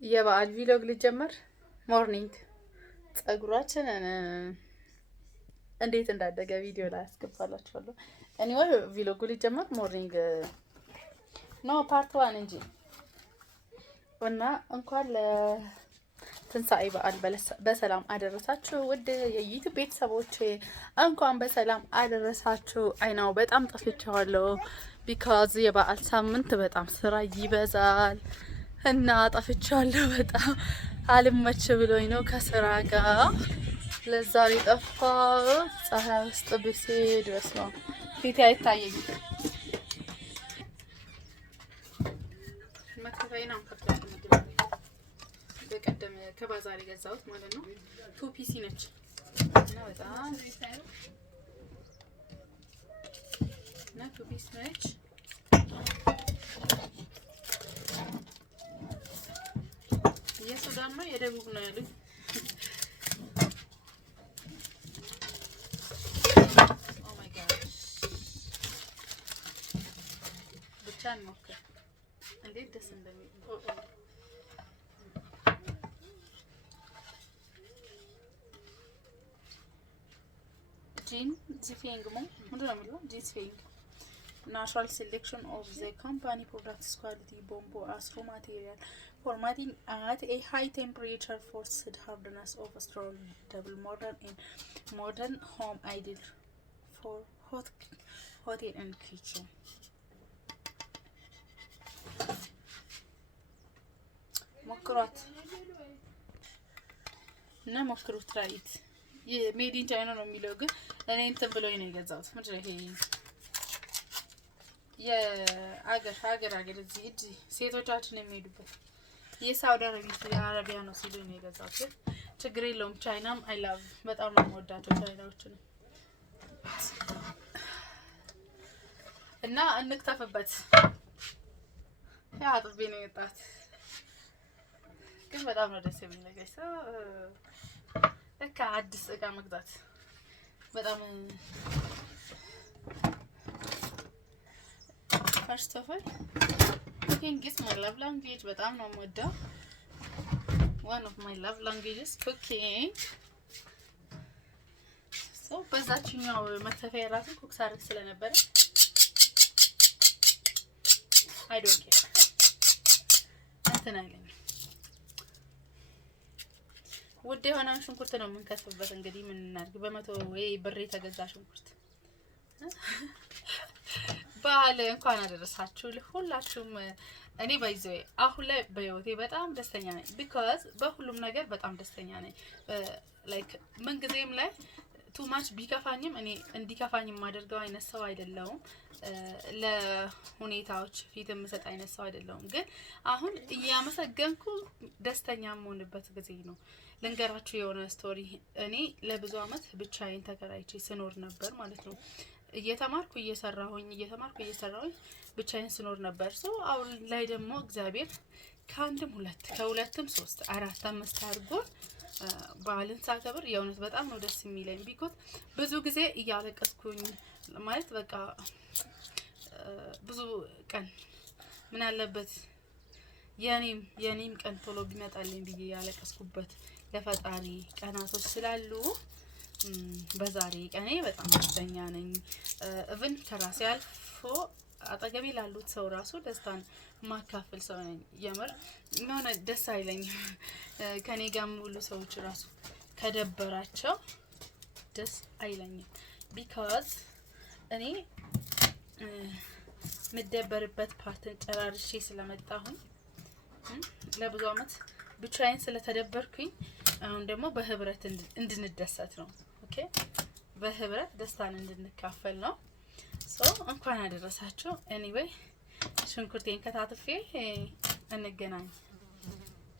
የበዓል ቪሎግ ሊጀመር ሞርኒንግ ጸጉራችንን እንዴት እንዳደገ ቪዲዮ ላይ አስገባላችኋለሁ። ኤኒዌይ ቪሎጉ ሊጀመር ሞርኒንግ ኖ ፓርት 1 እንጂ እና እንኳን ለትንሳኤ በዓል በሰላም አደረሳችሁ ውድ የዩቲዩብ ቤተሰቦቼ፣ እንኳን በሰላም አደረሳችሁ። አይናው በጣም ጠፍቻለሁ ቢካዝ የበዓል ሳምንት በጣም ስራ ይበዛል እና ጠፍቻለሁ። በጣም አልመች ብሎኝ ነው ከስራ ጋር ለዛ ነው የጠፋሁት። ፀሐይ ውስጥ ብስሄድ ድረስ ነው ፊቴ አይታየኝም። መከታይና በቀደም ከባዛር የገዛሁት ማለት ነው። 2 ፒሲ ነች እና በጣም እና 2 ፒስ ነች። የሱዳን ነው የደቡብ ነው ያሉኝ። ኦ ማይ ጋድ ብቻ እንሞክር እንዴት ደስ እንደሚል። ጂን ዚፌንግ ምንድን ነው የሚለው? ጂስፌንግ natural selection of the company products quality bombo as raw material formatting at a high temperature forced hardness of strong double modern home ideal for hotel and kitchen. ሞክሯት እና ሞክሩት ራይት ሜድ ኢን ቻይና ነው የሚለው ግን እኔ እንትን ብሎኝ ነው የገዛሁት። ምንድነው ይሄ የሀገር እዚህ ሴቶቻችን የሚሄዱበት የሳውዲ አረቢያ ነው ሲሉ ነው የገዛሁት። ችግር የለውም። ቻይናም አይ ላቭ በጣም ነው የምወዳቸው ቻይናዎችን እና እንክተፍበት። ያ አጥቤ ነው የወጣት ግን በጣም ነው ደስ የሚል ነገር ለካ አዲስ እቃ መግዛት በጣም first of all cooking is my love language በጣም ነው የምወደው። one of my love languages cooking so በዛችኛው መክተፊያ ራሱ ኩክ ሳርክ ስለነበረ I don't care እንትን አይለኝም። ውድ የሆነ ሽንኩርት ነው የምንከስብበት። እንግዲህ ምን እናድርግ፣ በመቶ ወይ ብር የተገዛ ሽንኩርት። በዓል እንኳን አደረሳችሁ ለሁላችሁም። እኔ ባይዘው አሁን ላይ በህይወቴ በጣም ደስተኛ ነኝ ቢካዝ በሁሉም ነገር በጣም ደስተኛ ነኝ። ላይክ ምን ጊዜም ላይ ቱ ማች ቢከፋኝም እኔ እንዲከፋኝ የማደርገው አይነት ሰው አይደለሁም። ለሁኔታዎች ፊት የምሰጥ አይነት ሰው አይደለሁም። ግን አሁን እያመሰገንኩ ደስተኛ የምሆንበት ጊዜ ነው። ልንገራችሁ የሆነ ስቶሪ። እኔ ለብዙ አመት ብቻዬን ተከራይቼ ስኖር ነበር ማለት ነው። እየተማርኩ እየሰራሁኝ ብቻዬን ስኖር ነበር። ሶ አሁን ላይ ደግሞ እግዚአብሔር ከአንድም ሁለት ከሁለትም 3 4 5 አድርጎ በዓልን ሳከብር የእውነት በጣም ነው ደስ የሚለኝ። ቢኮዝ ብዙ ጊዜ እያለቀስኩኝ ማለት በቃ ብዙ ቀን ምን አለበት የኔም ቀን ቶሎ ቢመጣልኝ ብዬ ያለቀስኩበት ለፈጣሪ ቀናቶች ስላሉ በዛሬ ቀኔ በጣም ደስተኛ ነኝ። ኢቭን ከራሴ አልፎ አጠገቤ ላሉት ሰው ራሱ ደስታን ማካፈል ሰው ነኝ። የምር የሆነ ደስ አይለኝም ከኔ ጋር ሙሉ ሰዎች ራሱ ከደበራቸው ደስ አይለኝም። ቢካዝ እኔ ምደበርበት ፓርትን ጨራርሼ ስለመጣሁኝ ለብዙ አመት ብቻዬን ስለተደበርኩኝ አሁን ደግሞ በህብረት እንድንደሰት ነው። ኦኬ በህብረት ደስታን እንድንካፈል ነው። ሶ እንኳን አደረሳችሁ። ኤኒዌይ ሽንኩርቴን ከታትፌ እንገናኝ።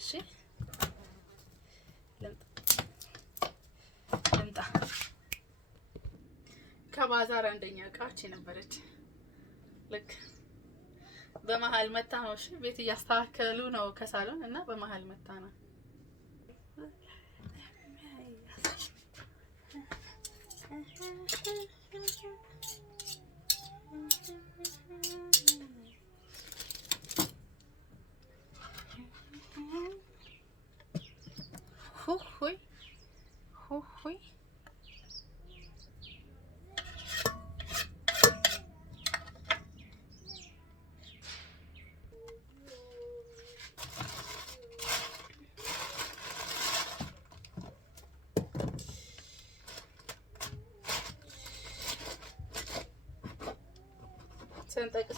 እሺ ልምጣ። ከባዛር አንደኛ እቃች ነበረች። ልክ በመሃል መታ ነው። እሺ ቤት እያስተካከሉ ነው ከሳሎን እና በመሃል መታ ነው። ሰንጠቅ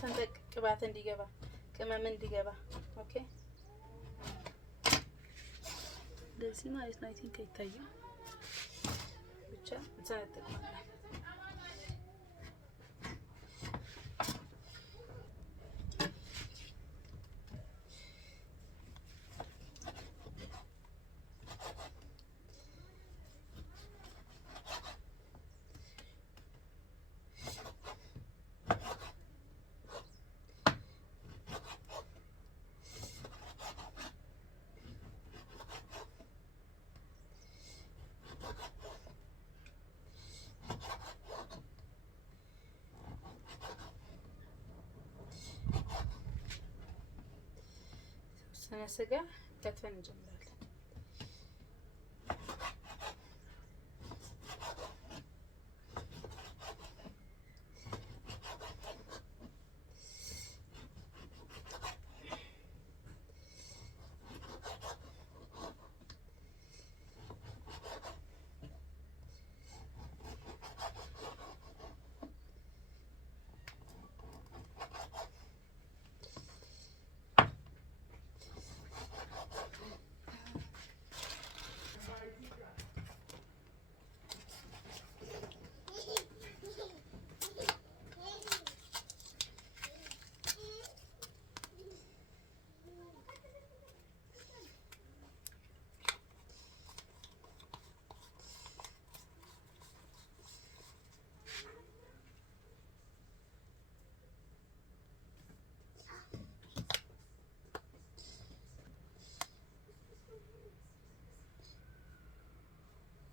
ቅባት እንዲገባ ቅመም እንዲገባ። ኦኬ እንደዚህ ማለት ነው። አይ ቲንክ አይታየም ብቻ እንሰነጥቀዋለን። ስጋ ከትፈን እንጀምራለን።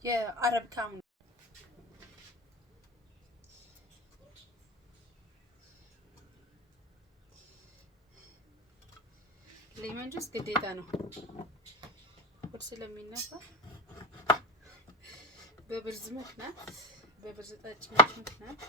የአረብ ካም ሌመን ጁስ ግዴታ ነው። ወድ ስለሚነሳ በብርዝ ምክንያት በብርዝ ጠጭ ምክንያት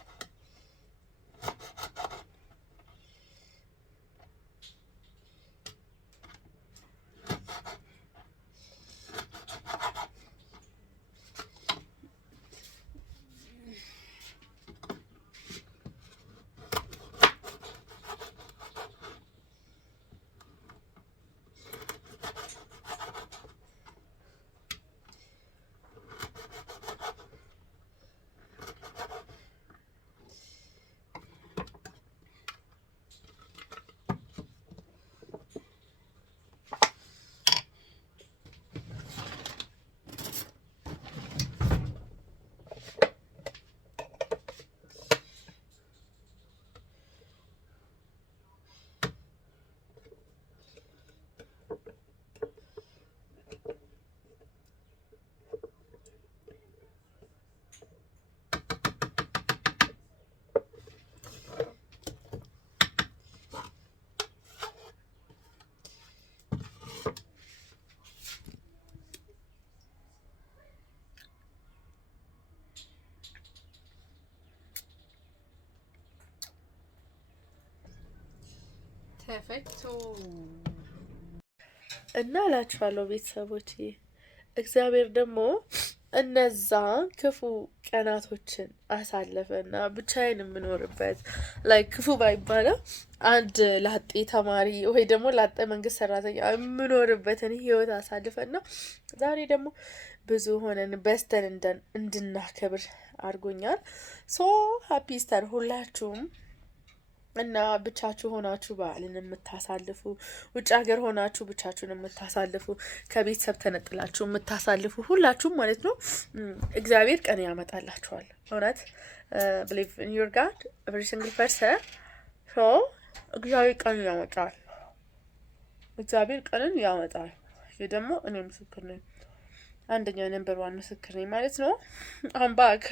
ተፈቶ እና እላችኋለሁ ቤተሰቦች፣ እግዚአብሔር ደግሞ እነዛ ክፉ ቀናቶችን አሳለፈና ብቻዬን የምኖርበት ላይ ክፉ ባይባለው አንድ ላጤ ተማሪ ወይ ደግሞ ላጤ መንግስት ሰራተኛ የምኖርበትን ህይወት አሳልፈና ዛሬ ደግሞ ብዙ ሆነን በስተን እንድናከብር አድርጎኛል። ሶ ሃፒ ኢስተር ሁላችሁም። እና ብቻችሁ ሆናችሁ በዓልን የምታሳልፉ፣ ውጭ ሀገር ሆናችሁ ብቻችሁን የምታሳልፉ፣ ከቤተሰብ ተነጥላችሁ የምታሳልፉ ሁላችሁም ማለት ነው እግዚአብሔር ቀን ያመጣላችኋል። እውነት believe in your God every single person so እግዚአብሔር ቀን ያመጣል። እግዚአብሔር ቀንን ያመጣል። ይሄ ደግሞ እኔ ምስክር ነኝ። አንደኛ ነምበር ዋን ምስክር ነኝ ማለት ነው። I'm back